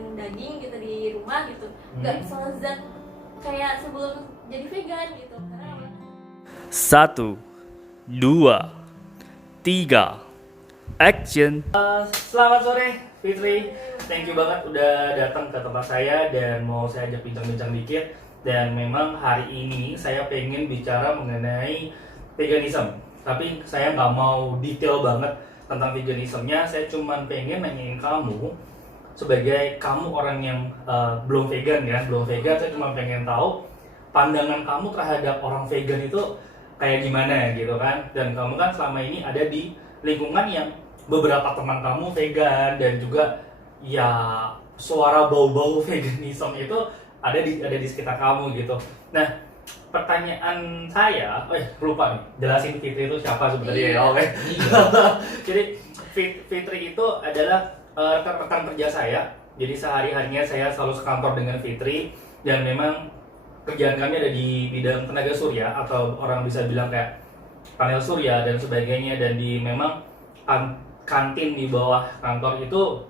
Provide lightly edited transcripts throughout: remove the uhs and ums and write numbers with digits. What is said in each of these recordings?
makan daging gitu di rumah gitu nggak selezat kayak sebelum jadi vegan gitu. Karena 1, 2, 3, action. Selamat sore Fitri, thank you banget udah datang ke tempat saya dan mau saya ajak bincang-bincang dikit. Dan memang hari ini saya pengen bicara mengenai veganism, tapi saya nggak mau detail banget tentang veganismnya. Saya cuma pengen nanyain kamu, sebagai kamu orang yang belum vegan ya, saya cuma pengen tahu pandangan kamu terhadap orang vegan itu kayak gimana gitu kan. Dan kamu kan selama ini ada di lingkungan yang beberapa teman kamu vegan, dan juga ya suara bau-bau veganism itu ada di sekitar kamu gitu. Nah, pertanyaan saya, lupa nih, jelasin Fitri itu siapa sebenarnya ya, oke? Jadi Fitri itu adalah rekan kerja saya. Jadi sehari-harinya saya selalu sekantor dengan Fitri, dan memang kerjaan kami ada di bidang tenaga surya, atau orang bisa bilang kayak panel surya dan sebagainya. Dan di memang kantin di bawah kantor itu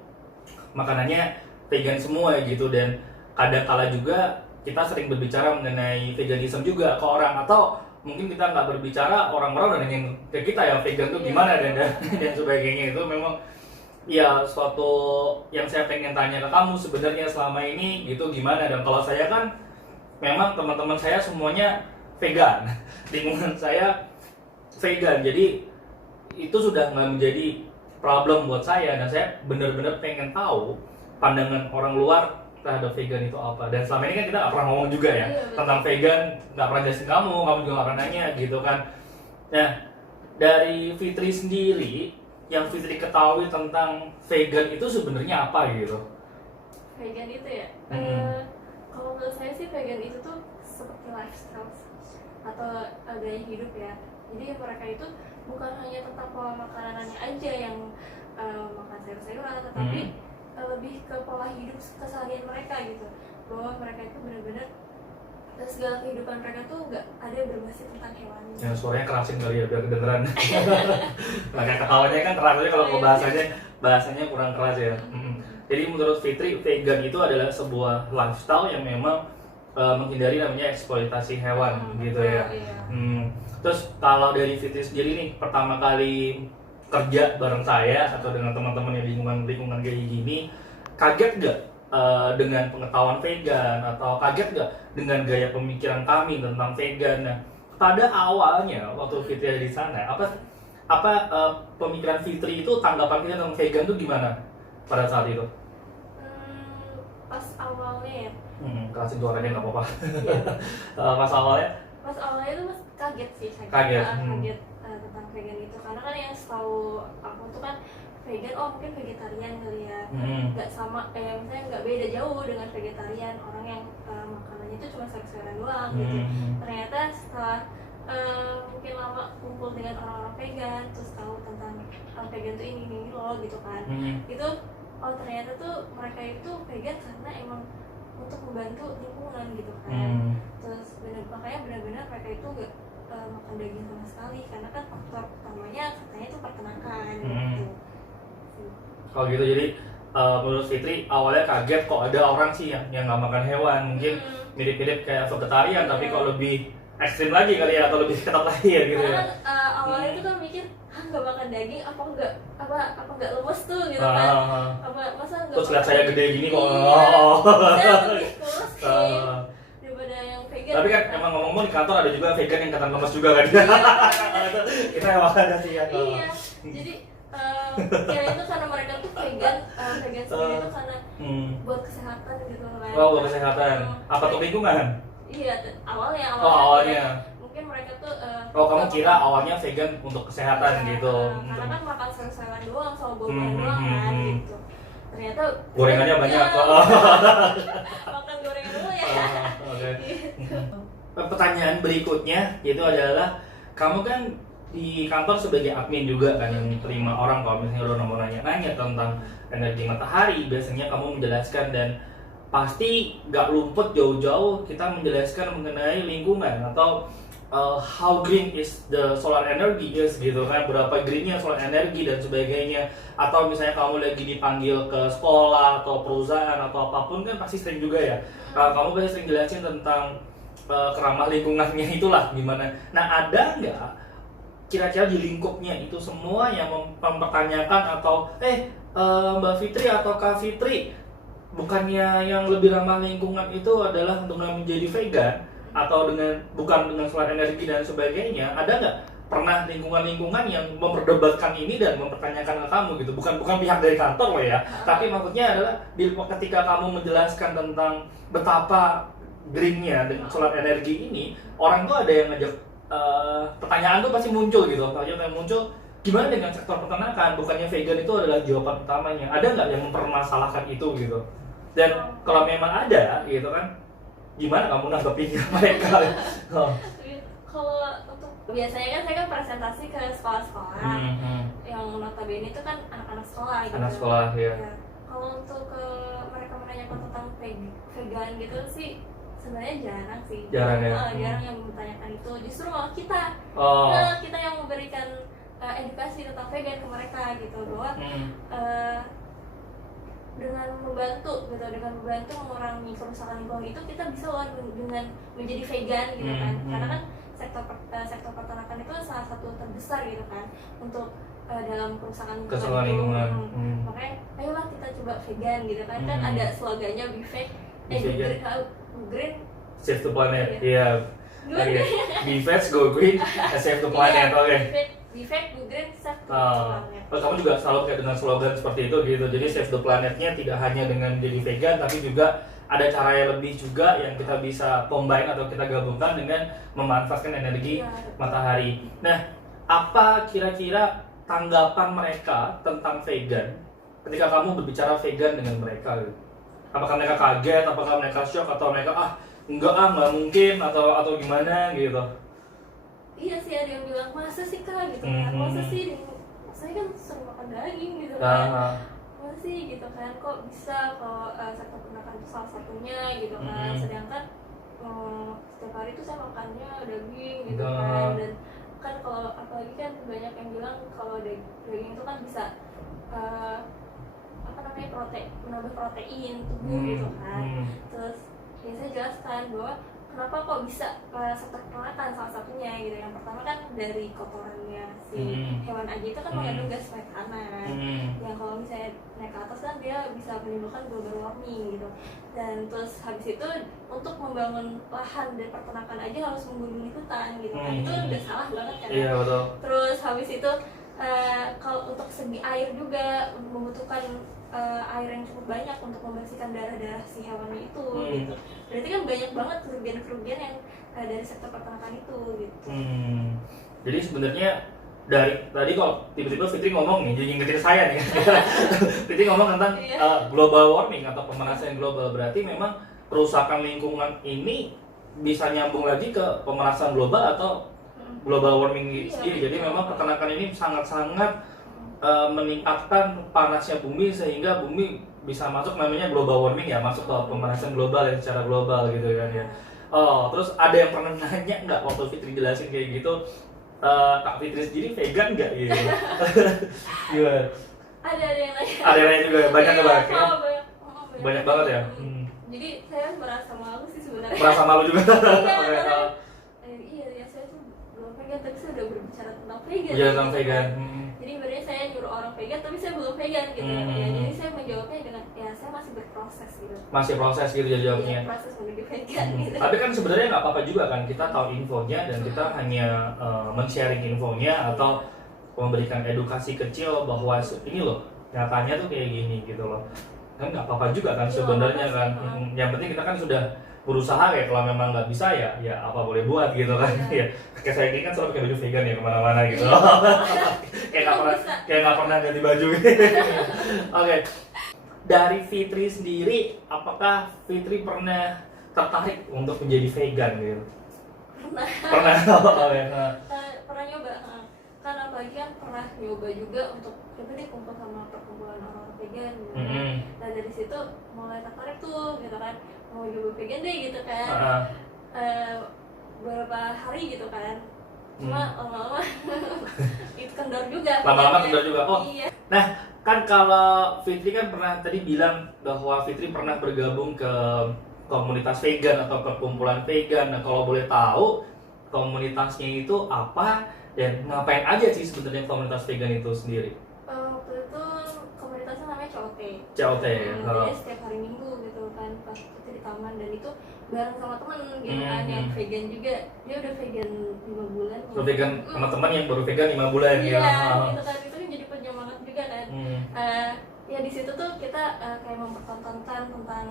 makanannya vegan semua gitu. Dan kadang-kala juga kita sering berbicara mengenai veganism juga ke orang, atau mungkin kita nggak berbicara, orang-orang udah nanyain ke kita ya vegan tuh gimana dan sebagainya. Itu memang ya suatu yang saya pengen tanya ke kamu sebenarnya selama ini gitu gimana. Dan kalau saya kan memang teman-teman saya semuanya vegan, lingkungan saya vegan, jadi itu sudah nggak menjadi problem buat saya. Dan saya benar-benar pengen tahu pandangan orang luar terhadap vegan itu apa. Dan selama ini kan kita nggak pernah ngomong juga ya tentang vegan, nggak pernah jelasin kamu juga nggak pernah nanya gitu kan. Nah, dari Fitri sendiri, yang Fitri ketahui tentang vegan itu sebenarnya apa gitu? vegan itu ya, kalau menurut saya sih vegan itu tuh seperti lifestyle atau gaya hidup ya. Jadi mereka itu bukan hanya tentang pola makanannya aja yang makan sayur-sayuran, tetapi lebih ke pola hidup keseharian mereka gitu. Bahwa mereka itu benar-benar segala kehidupan mereka tuh nggak ada berbasis tentang hewan. Ya, suaranya kerasin kali ya biar kedengeran. Makanya ketawanya kan keras aja, kalau bahasanya kurang keras ya. Jadi menurut Fitri, vegan itu adalah sebuah lifestyle yang memang menghindari namanya eksploitasi hewan gitu ya. Iya. Terus kalau dari Fitri sendiri nih, pertama kali kerja bareng saya atau dengan teman-teman yang lingkungan kayak gini, kaget nggak dengan pengetahuan vegan, atau kaget nggak dengan gaya pemikiran kami tentang vegan? Nah, pada awalnya waktu Fitri ada di sana, apa pemikiran Fitri itu, tanggapan kita tentang vegan itu gimana pada saat itu? Pas awalnya ya. Kerasin suaranya nggak apa-apa. Iya. Pas awalnya itu mas kaget sih saya. Kaget. Kaget tentang vegan itu, karena kan yang setahu aku tuh kan vegan, mungkin vegetarian kali ya. Nggak sama, misalnya nggak beda jauh dengan vegetarian, orang yang makanannya itu cuma sayur-sayuran doang gitu. Ternyata setelah mungkin lama kumpul dengan orang-orang vegan, terus tahu tentang vegan tuh ini loh gitu kan. Itu ternyata tuh mereka itu vegan karena emang untuk membantu lingkungan gitu kan. Terus makanya benar-benar mereka itu gak makan daging sama sekali, karena kan faktor utamanya katanya itu peternakan gitu. Kalau gitu, jadi menurut Fitri awalnya kaget kok ada orang sih yang nggak makan hewan, mungkin mirip-mirip kayak vegetarian, tapi kok lebih ekstrim lagi kali ya, atau lebih ketat lagi ya gitu ya. Awalnya itu kan mikir, nggak makan daging apa nggak lemes tuh gitu kan. Masa nggak terus lihat saya gede gini kok. Saya lebih lemes sih daripada yang vegan. Tapi kan emang ngomong-ngomong di kantor ada juga vegan yang kelihatan lemes juga kan. Kita emang ada sih ya. Iya, jadi kira itu karena mereka tuh vegan sendiri itu karena buat kesehatan gitu kan. Buat kesehatan. Apa tuh lingkungan? Iya, awalnya. Mungkin mereka tuh kamu kira awalnya vegan untuk kesehatan gitu. Karena kan makan sayur-sayuran doang, sama buah-buahan doang kan gitu. Ternyata gorengannya banyak kok. Makan gorengan dulu ya. Gitu. Pertanyaan berikutnya itu adalah, kamu kan di kantor sebagai admin juga kan, yang terima orang kalau misalnya udah mau nanya-nanya tentang energi matahari, biasanya kamu menjelaskan, dan pasti gak luput jauh-jauh kita menjelaskan mengenai lingkungan atau how green is the solar energy is gitu kan, berapa greennya solar energy dan sebagainya. Atau misalnya kamu lagi dipanggil ke sekolah atau perusahaan atau apapun kan pasti sering juga ya, kamu pasti sering jelasin tentang keramah lingkungannya itulah gimana. Nah, ada nggak kira-kira di lingkupnya itu semua yang mempertanyakan atau Mbak Fitri atau Kak Fitri, bukannya yang lebih ramah lingkungan itu adalah dengan menjadi vegan atau bukan dengan solar energi dan sebagainya? Ada nggak pernah lingkungan-lingkungan yang memperdebatkan ini dan mempertanyakan ke kamu gitu? Bukan pihak dari kantor loh ya, tapi maksudnya adalah ketika kamu menjelaskan tentang betapa greennya dengan solar energi ini, orang tuh ada yang ngajak pertanyaan tuh pasti muncul gitu. Pertanyaan yang muncul, gimana dengan sektor peternakan? Bukannya vegan itu adalah jawaban utamanya? Ada nggak yang mempermasalahkan itu gitu? Dan kalau memang ada gitu kan, gimana kamu nanggepin mereka? Kalau untuk biasanya kan saya kan presentasi ke sekolah-sekolah yang notabene itu kan anak-anak sekolah gitu. Anak sekolah ya. Kalau untuk mereka menanyakan tentang vegan gitu sih sebenarnya jarang sih. Jarang ya. Jarang yang bertanyakan itu. Justru malah kita kita yang memberikan edukasi tentang vegan ke mereka gitu, bahwa dengan membantu mengurangi kerusakan lingkungan itu kita bisa loh dengan menjadi vegan gitu kan. Karena kan sektor peternakan itu salah satu terbesar gitu kan untuk dalam kerusakan lingkungan. Makanya ayolah kita coba vegan gitu kan. Kan ada slogannya be green save the planet. Iya. Be veg, go green, save the planet. Oke. Be veg, go green, save the planet. Kamu juga selalu kayak dengan slogan seperti itu gitu. Jadi save the planetnya tidak hanya dengan jadi vegan, tapi juga ada cara yang lebih juga yang kita bisa combine atau kita gabungkan dengan memanfaatkan energi matahari. Nah, apa kira-kira tanggapan mereka tentang vegan ketika kamu berbicara vegan dengan mereka gitu? Apakah mereka kaget, apakah mereka shock, atau mereka nggak mungkin, atau gimana gitu? Iya sih, ada yang bilang masa sih Kak gitu kan, masa sih saya kan sering makan daging gitu kan, masa sih gitu kan, kok bisa kalau sektor peternakan itu salah satunya gitu kan, sedangkan setiap hari itu saya makannya daging gitu kan. Dan kan kalau apalagi kan banyak yang bilang kalau daging itu kan bisa menambah protein tubuh gitu kan. Terus ya saya jelaskan bahwa kenapa kok bisa sektor peternakan salah satunya gitu. Yang pertama kan dari kotorannya si hewan aja itu kan mengandung gas metanan yang kalau misalnya naik ke atas kan dia bisa menimbulkan global warming gitu. Dan terus habis itu untuk membangun lahan dan peternakan aja harus mengunjungi hutan gitu kan. Itu udah salah banget kan. Iya, betul. Terus habis itu kalau untuk segi air juga membutuhkan air yang cukup banyak untuk membersihkan darah-darah si hewannya itu gitu. Berarti kan banyak banget kerugian-kerugian yang dari sektor peternakan itu gitu. Jadi sebenarnya dari tadi kalau tiba-tiba Fitri ngomong nih, jadi ngingetin saya nih. Fitri ngomong tentang global warming atau pemanasan global, berarti memang kerusakan lingkungan ini bisa nyambung lagi ke pemanasan global atau global warming sendiri. Jadi memang peternakan ini sangat-sangat meningkatkan panasnya bumi sehingga bumi bisa masuk namanya global warming ya, masuk ke pemanasan global yang secara global gitu kan ya. Terus ada yang pernah nanya nggak waktu Fitri jelasin kayak gitu, Kak Fitri sendiri vegan nggak gitu? Gimana? Ada yang nanya. Ada yang nanya juga, banyak ya Bang? Banyak banget ya. Jadi saya merasa malu sih sebenarnya. Merasa malu juga. Iya, saya tuh belum vegan tapi saya udah berbicara tentang vegan. Iya, tentang vegan. Jadi sebenarnya saya nyuruh orang vegan tapi saya belum vegan gitu ya. Jadi saya menjawabnya dengan saya masih berproses gitu. Masih proses gitu ya jawabnya. Iya, proses menuju vegan gitu. Tapi kan sebenarnya nggak apa-apa juga kan, kita tahu infonya dan kita hanya men-sharing infonya atau memberikan edukasi kecil bahwa ini loh nyatanya tuh kayak gini gitu loh. Kan nggak apa-apa juga kan sebenarnya kan. Yang penting kita kan sudah berusaha ya, kalau memang nggak bisa ya apa boleh buat gitu kan. Ya kayak saya ini kan selalu pakai baju vegan ya kemana-mana gitu. kayak nggak pernah ganti baju. Oke. Dari Fitri sendiri, apakah Fitri pernah tertarik untuk menjadi vegan gitu? Pernah. Pernah nyoba. Karena apalagi kan pernah nyoba juga untuk coba deh kumpul sama perkumpulan orang vegan gitu. Nah dari situ mulai tertarik tuh gitu kan, mau nyoba vegan deh gitu kan. beberapa hari gitu kan. Cuma lama-lama itu kendor juga. Lama-lama kendor juga. Oh. Iya. Nah, kan kalau Fitri kan pernah tadi bilang bahwa Fitri pernah bergabung ke komunitas vegan atau perkumpulan vegan. Nah, kalau boleh tahu komunitasnya itu apa dan ngapain aja sih sebenarnya komunitas vegan itu sendiri? Waktu itu komunitasnya namanya COT. COT. Jadi setiap hari Minggu gitu kan, pas itu di taman, dan itu bareng sama temen gitu kan yang vegan juga. Dia udah vegan 5 bulan. So, vegan sama teman yang baru vegan 5 bulan iya, ya. Gitu kan, itu kan jadi penyemangat juga kan. Ya di situ tuh kita kayak mempertontonkan tentang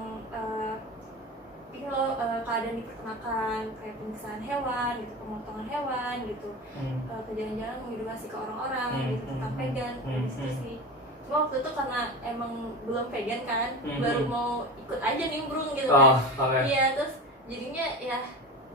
ini loh, keadaan di peternakan, kayak penyiksaan hewan gitu, pemotongan hewan gitu, ke jalan-jalan mengedukasi ke orang-orang gitu tentang vegan. Di situ sih. Cuma waktu itu karena emang belum vegan kan, baru mau ikut aja nimbrung gitu kan. Iya, terus jadinya ya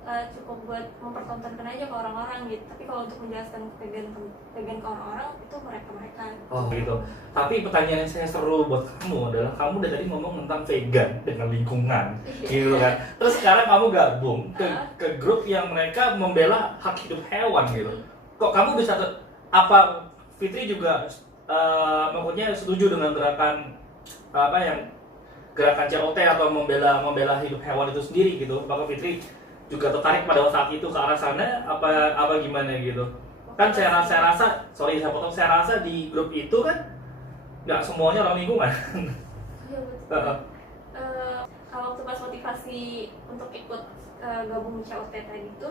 cukup buat mempertontonkan aja ke orang-orang gitu. Tapi kalau untuk menjelaskan vegan ke orang-orang itu mereka. Oh gitu. Tapi pertanyaan yang saya seru buat kamu adalah kamu dari tadi ngomong tentang vegan dengan lingkungan, gitu kan. Terus sekarang kamu gabung ke grup yang mereka membela hak hidup hewan gitu. Kok kamu bisa apa Fitri juga maksudnya setuju dengan gerakan apa yang gerakan COT atau membela hidup hewan itu sendiri gitu? Apakah Fitri juga tertarik pada saat itu ke arah sana apa gimana gitu? Kan saya rasa saya rasa di grup itu kan nggak semuanya orang lingkungan. Iya betul. Kalau waktu pas motivasi untuk ikut gabung COT tadi itu,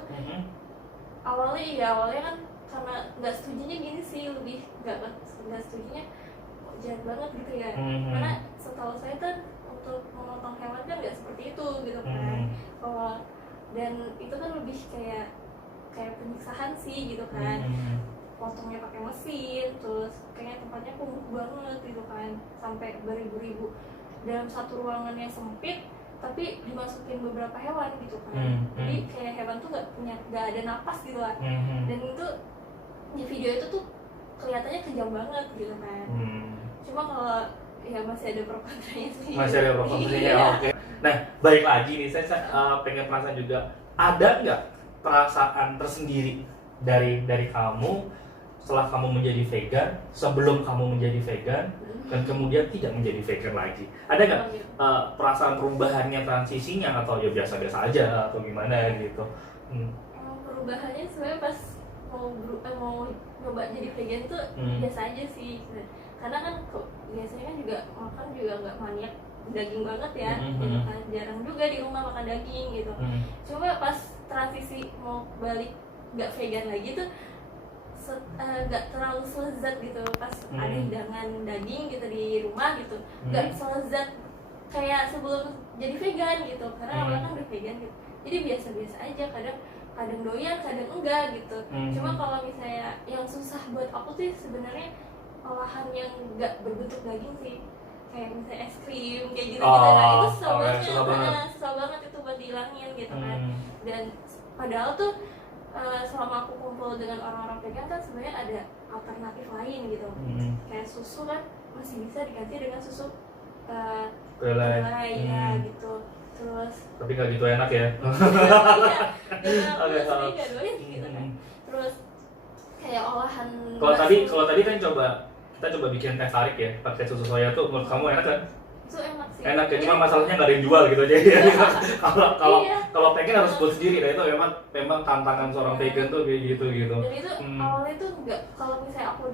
awalnya kan karena nggak setujunya gini sih, lebih nggak setujunya jahat banget gitu ya. Karena setahu saya kan untuk memotong hewan kan nggak seperti itu gitu kan. Dan itu kan lebih kayak penyiksaan sih gitu kan. Potongnya pakai mesin, terus kayaknya tempatnya kumuh banget gitu kan, sampai beribu-ribu dalam satu ruangan yang sempit, tapi dimasukin beberapa hewan gitu kan. Jadi kayak hewan tuh nggak ada napas gitu lah. Dan itu di video itu tuh kelihatannya kejam banget gitu kan. Cuma kalau ya masih ada pro kontranya sih. Masih ada pro kontranya, oke. Nah, balik lagi nih, saya pengen penasaran juga, ada nggak perasaan tersendiri dari kamu setelah kamu menjadi vegan, sebelum kamu menjadi vegan, dan kemudian tidak menjadi vegan lagi? Ada nggak perasaan perubahannya, transisinya, atau ya biasa-biasa aja atau gimana gitu? Perubahannya sebenarnya pas mau coba jadi vegan tuh biasa aja sih. Karena kan biasanya kan juga makan juga nggak maniak daging banget ya, gitu kan. Jarang juga di rumah makan daging gitu. Cuma pas transisi mau balik nggak vegan lagi tuh nggak terlalu selezat gitu pas ada hidangan daging gitu di rumah gitu, nggak selezat kayak sebelum jadi vegan gitu, karena awalnya kan udah vegan gitu. Jadi biasa-biasa aja, kadang doyan, kadang enggak gitu. Cuma kalau misalnya yang susah buat aku sih sebenarnya olahan yang nggak berbentuk daging sih, kayak misalnya es krim kayak gitu. Nah itu susah banget itu buat dihilangin gitu kan. Dan padahal tuh selama aku kumpul dengan orang-orang vegan kan sebenarnya ada alternatif lain gitu. Kayak susu kan masih bisa diganti dengan susu kedelai ya gitu. Terus tapi nggak gitu enak ya. Iya, nggak doyan gitu kan. Terus kayak olahan. Kalau tadi kan kita coba bikin teh tarik ya pakai susu soya tuh, menurut kamu enak kan? Itu enak sih. Enak ya, cuma masalahnya nggak ada yang jual gitu aja ya. Kalau vegan harus buat sendiri, nah itu memang tantangan seorang vegan tuh kayak gitu. Dan itu awalnya tuh nggak, kalau misalnya aku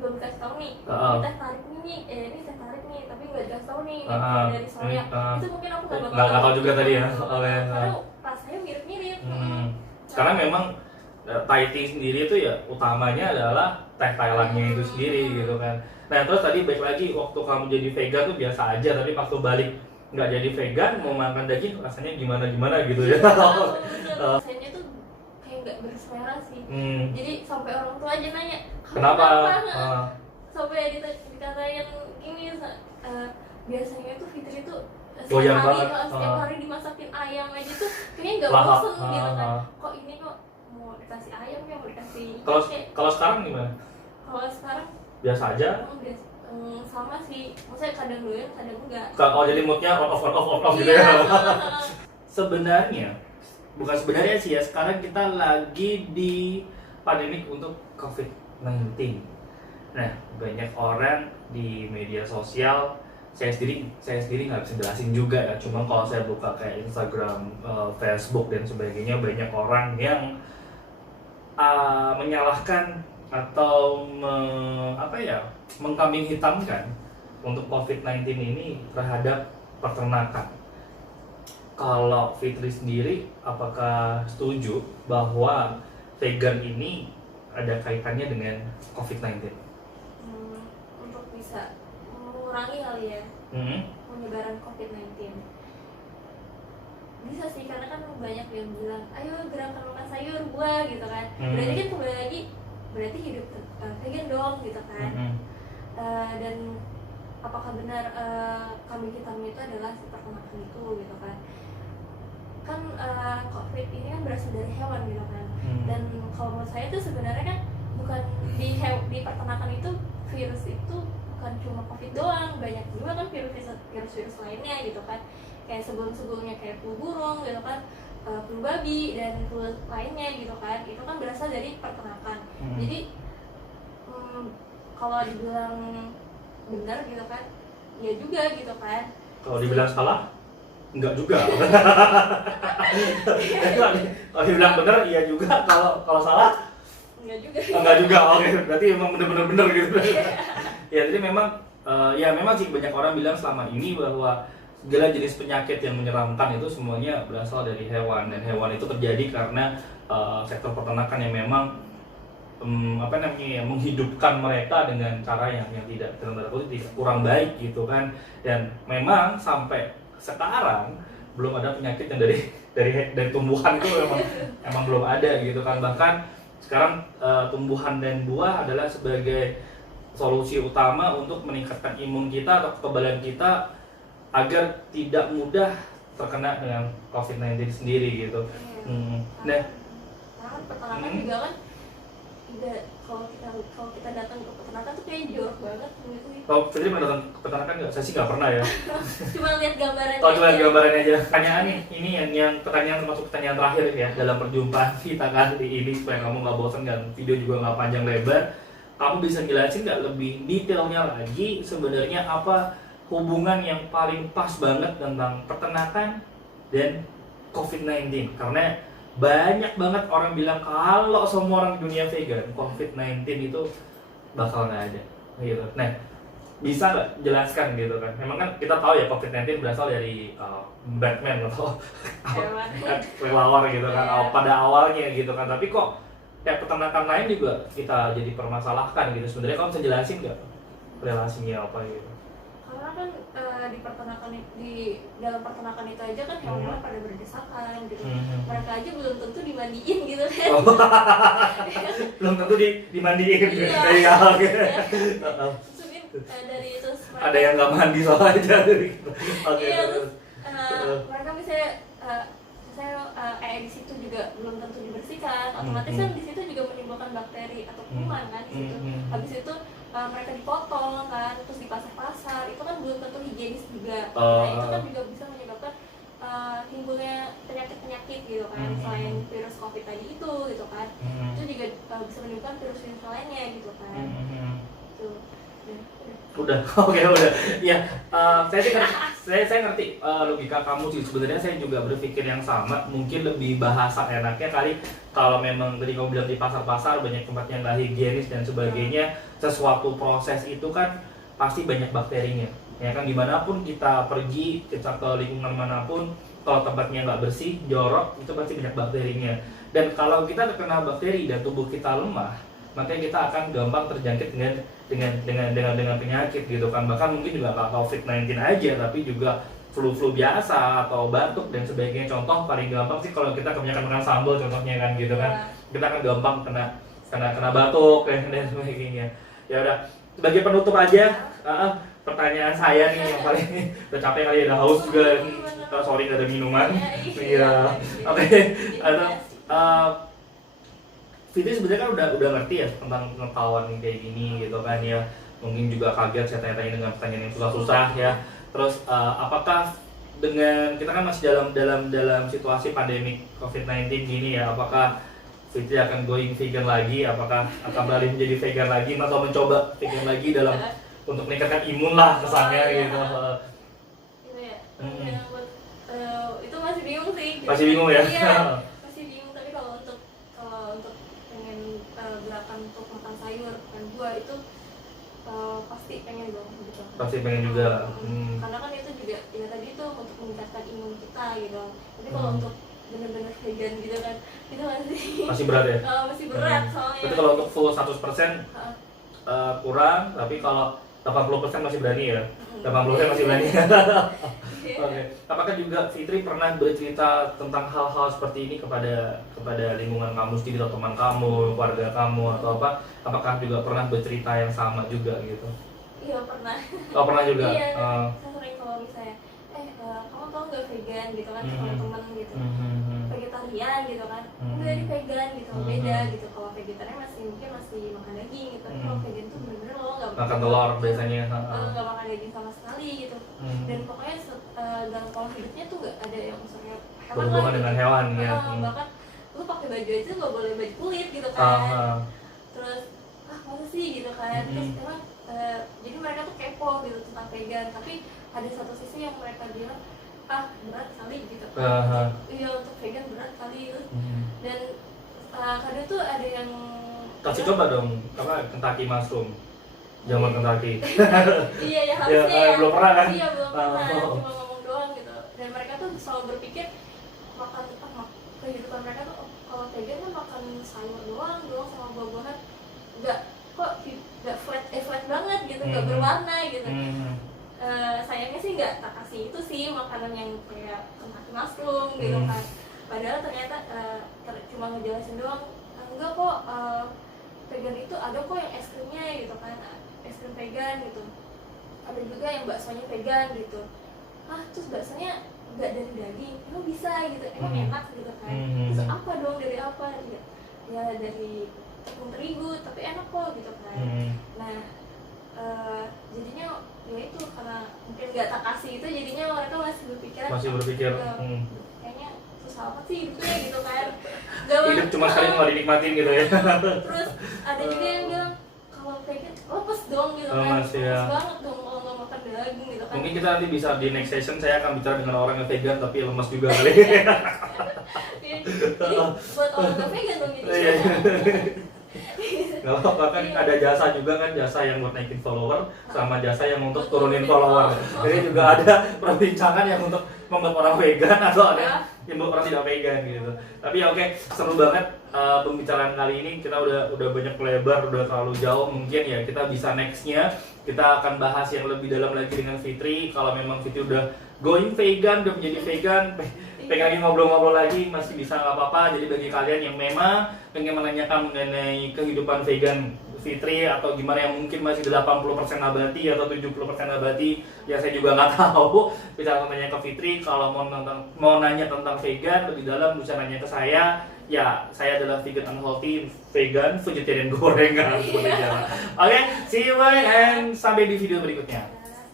belum dikasih tahu nih, ini teh tarik nih, ini teh tarik nih, tapi nggak dikasih tahu nih dari soya, itu mungkin aku nggak tahu juga tadi ya. Karena rasanya mirip-mirip. Karena memang Thai tea sendiri itu ya utamanya adalah teh Thailandnya itu sendiri gitu kan. Nah terus tadi balik lagi, waktu kamu jadi vegan tuh biasa aja, tapi waktu balik nggak jadi vegan mau makan daging rasanya gimana gitu ya. Rasanya tuh kayak nggak berselera sih. Jadi sampai orang tua aja nanya kenapa? Sampai dikatain gini, biasanya tuh Fitri tuh setiap hari dimasakin ayam aja tuh kayaknya nggak bosen gitu kan. Kok ini kok mau dikasih ayam ya, mau dikasih. Kalau sekarang gimana? Kalau sekarang biasa aja. Sama sih, maksudnya kadang doyan, kadang enggak. Jadi moodnya on off gitu ya. Sebenarnya bukan sebenarnya sih ya, sekarang kita lagi di pandemik untuk COVID-19. Nah, banyak orang di media sosial, saya sendiri nggak bisa jelasin juga ya, cuma kalau saya buka kayak Instagram, Facebook dan sebagainya, banyak orang yang menyalahkan atau mengkambing hitamkan untuk COVID-19 ini terhadap peternakan. Kalau Fitri sendiri, apakah setuju bahwa vegan ini ada kaitannya dengan COVID-19? Untuk bisa mengurangi kali ya penyebaran COVID-19. Bisa sih, karena kan banyak yang bilang, ayo gerakan makan sayur, buah gitu kan. Berarti kan kembali lagi, berarti hidup vegan dong gitu kan. Dan apakah benar kambing hitam itu adalah si peternakan itu gitu kan. Kan COVID ini kan berasal dari hewan gitu kan. Dan kalau menurut saya itu sebenarnya kan bukan di peternakan itu, virus itu bukan cuma COVID doang, banyak juga kan virus lainnya gitu kan. Kayak sebelumnya kayak flu burung gitu kan, flu babi dan flu lainnya gitu kan. Itu kan berasal dari peternakan. Jadi kalau dibilang benar gitu kan, ya juga gitu kan. Kalau dibilang salah, enggak juga. Kalau dibilang benar, iya juga. Kalau salah, enggak juga. Oke, berarti emang benar gitu. Ya, jadi memang memang sih banyak orang bilang selama ini bahwa segala jenis penyakit yang menyeramkan itu semuanya berasal dari hewan, dan hewan itu terjadi karena sektor peternakan yang memang menghidupkan mereka dengan cara yang tidak kurang baik gitu kan. Dan memang sampai sekarang belum ada penyakit yang dari tumbuhan itu emang belum ada gitu kan. Bahkan sekarang tumbuhan dan buah adalah sebagai solusi utama untuk meningkatkan imun kita atau kekebalan kita agar tidak mudah terkena dengan COVID-19 sendiri gitu. Nah, peternakan juga kan kalau kita datang ke peternakan tuh kayak jorok banget gitu. Kalau Fitri pernah datang ke peternakan nggak? Saya sih nggak pernah ya. Cuma lihat gambarannya. Cuma lihat gambarannya aja. Pertanyaan nih, ini yang pertanyaan termasuk pertanyaan terakhir ya dalam perjumpaan kita kali ini, supaya kamu nggak bosan dan video juga nggak panjang lebar. Kamu bisa jelasin nggak lebih detailnya lagi sebenarnya apa hubungan yang paling pas banget tentang peternakan dan COVID-19? Karena banyak banget orang bilang kalau semua orang di dunia vegan, COVID-19 itu bakal nggak ada gitu. Nah, bisa nggak jelaskan gitu kan? Memang kan kita tahu ya COVID-19 berasal dari Batman atau kelelawar gitu kan, pada awalnya gitu kan. Tapi kok kayak peternakan lain juga kita jadi permasalahkan gitu. Sebenarnya kamu bisa jelasin nggak relasinya apa gitu? Karena kan di dalam peternakan itu aja kan hewan-hewan pada berdesakan gitu. Mereka aja belum tentu dimandiin gitu kan. Belum tentu dimandiin gitu. Iya. Dari itu ada yang nggak mandi soalnya gitu. Iya, terus mereka misalnya di situ juga belum tentu dibersihkan, otomatis kan di situ juga menimbulkan bakteri atau kuman kan di situ. Habis itu mereka dipotong kan, terus dipasar-pasar, itu kan belum tentu higienis juga. Nah, itu kan juga bisa menyebabkan timbulnya penyakit-penyakit gitu kan, selain virus COVID tadi itu gitu kan. Itu juga bisa menimbulkan virus-virus lainnya gitu kan. Tuh. Udah. Ya, saya ngerti logika kamu sih. Sebenarnya saya juga berpikir yang sama. Mungkin lebih bahasa enaknya kali kalau memang tadi kamu bilang di pasar-pasar banyak tempat yang nggak higienis dan sebagainya. Sesuatu proses itu kan pasti banyak bakterinya. Ya kan, dimanapun kita pergi, kita ke lingkungan manapun, kalau tempatnya nggak bersih, jorok, itu pasti banyak bakterinya. Dan kalau kita terkena bakteri dan tubuh kita lemah, makanya kita akan gampang terjangkit dengan penyakit gitu kan. Bahkan mungkin juga nggak COVID-19 aja, tapi juga flu biasa atau batuk dan sebagainya. Contoh paling gampang sih kalau kita kebanyakan makan sambal contohnya kan gitu kan, kita akan gampang kena batuk dan sebagainya. Ya udah, sebagai penutup aja, pertanyaan saya nih yang paling udah capek kali, udah haus juga. Sorry nggak ada minuman. Iya. Oke. Fitri sebenarnya kan udah ngerti ya tentang pengetahuan kayak gini gitu kan ya. Mungkin juga kaget saya tanya-tanya dengan pertanyaan yang susah-susah ya. Terus apakah dengan kita kan masih dalam situasi pandemik COVID-19 gini ya, apakah Fitri akan going vegan lagi, apakah akan beralih menjadi vegan lagi atau mencoba vegan lagi dalam untuk meningkatkan imun lah kesannya gitu. Gitu ya. Itu masih bingung sih. Gitu. Masih bingung ya? Iya, masih bingung. Tapi kalau untuk pengen gerakan untuk makan sayur, makan buah itu pasti pengen dong gitu. Pasti pengen juga. Karena kan itu juga ya tadi itu untuk meningkatkan imun kita gitu. Tapi kalau untuk benar-benar vegan gitu kan itu masih berat ya? Masih berat soalnya. Berarti kalau untuk full 100% kurang, tapi kalau 80% masih berani ya? 80% masih berani. Oke. Apakah juga Fitri pernah bercerita tentang hal-hal seperti ini kepada lingkungan kamu sendiri atau teman kamu, keluarga kamu atau apa? Apakah juga pernah bercerita yang sama juga gitu? Iya pernah. Oh pernah juga? Iya, saya sering kalau misalnya kamu tau nggak vegan gitu kan sama teman gitu, vegetarian gitu kan, enggak ini vegan gitu, beda gitu. Kalau vegetarian mungkin masih makan daging gitu, tapi kalau vegan tuh bener-bener lo nggak makan telur biasanya, nggak makan daging sama sekali gitu. Dan pokoknya dalam pola hidupnya tuh nggak ada yang misalnya hewan berhubungan dengan hewan ya. Bahkan lu pakai baju aja nggak boleh baju kulit gitu kan. Terus masa sih gitu kan. Terus emang jadi mereka tuh kepo gitu tentang vegan, tapi ada satu sisi yang mereka bilang berat kali gitu kan. Iya untuk vegan berat kali gitu. Dan kadang tuh ada yang kasih coba dong apa Kentucky mushroom, jamur Kentucky. Iya ya harusnya ya, belum pernah kan? Iya belum pernah, cuma ngomong doang gitu. Dan mereka tuh selalu berpikir makan kehidupan mereka tuh kalau vegan kan makan sayur doang sama buah-buahan, nggak flat banget gitu, nggak berwarna gitu. Sayangnya sih nggak tak kasih itu sih makanan yang kayak Kentucky mushroom gitu kan. Padahal ternyata cuma ngejelasin doang, enggak kok vegan itu ada kok yang es krimnya gitu kan, es krim vegan gitu. Ada juga yang baksonya vegan gitu. Terus baksonya nggak dari daging, emang bisa gitu, emang enak gitu kan. Terus apa dong, dari apa? Ya dari tepung terigu, tapi enak kok gitu kan. Nah jadinya ya itu karena mungkin nggak tak kasih itu, jadinya mereka masih berpikir kayaknya susah amat sih hidupnya gitu kan. Hidup cuma sekali mau dinikmatin gitu ya. Terus ada juga yang bilang kalau vegan lepas dong gitu kan, lepas banget dong kalau nggak makan daging gitu kan. Mungkin kita nanti bisa di next session saya akan bicara dengan orang yang vegan tapi lemas juga kali. Jadi buat orang nggak vegan dong gitu. Gak apa-apa kan, ada jasa juga kan, jasa yang buat naikin follower sama jasa yang untuk turunin follower. Jadi juga ada perbincangan yang untuk membuat orang vegan atau ada yang membuat orang tidak vegan gitu. Tapi ya oke, seru banget pembicaraan kali ini. Kita udah banyak lebar, udah terlalu jauh. Mungkin ya kita bisa nextnya kita akan bahas yang lebih dalam lagi dengan Fitri. Kalau memang Fitri udah going vegan, udah menjadi vegan, pengen lagi ngobrol-ngobrol lagi masih bisa, nggak apa-apa. Jadi bagi kalian yang memang pengen menanyakan mengenai kehidupan vegan Fitri atau gimana yang mungkin masih 80% nabati atau 70% nabati, ya saya juga nggak tahu, bisa nanya ke Fitri. Kalau mau nanya tentang vegan lebih dalam bisa nanya ke saya. Ya, saya adalah vegan unhealthy, vegan, vegetarian gorengan. Oke, see you and sampai di video berikutnya.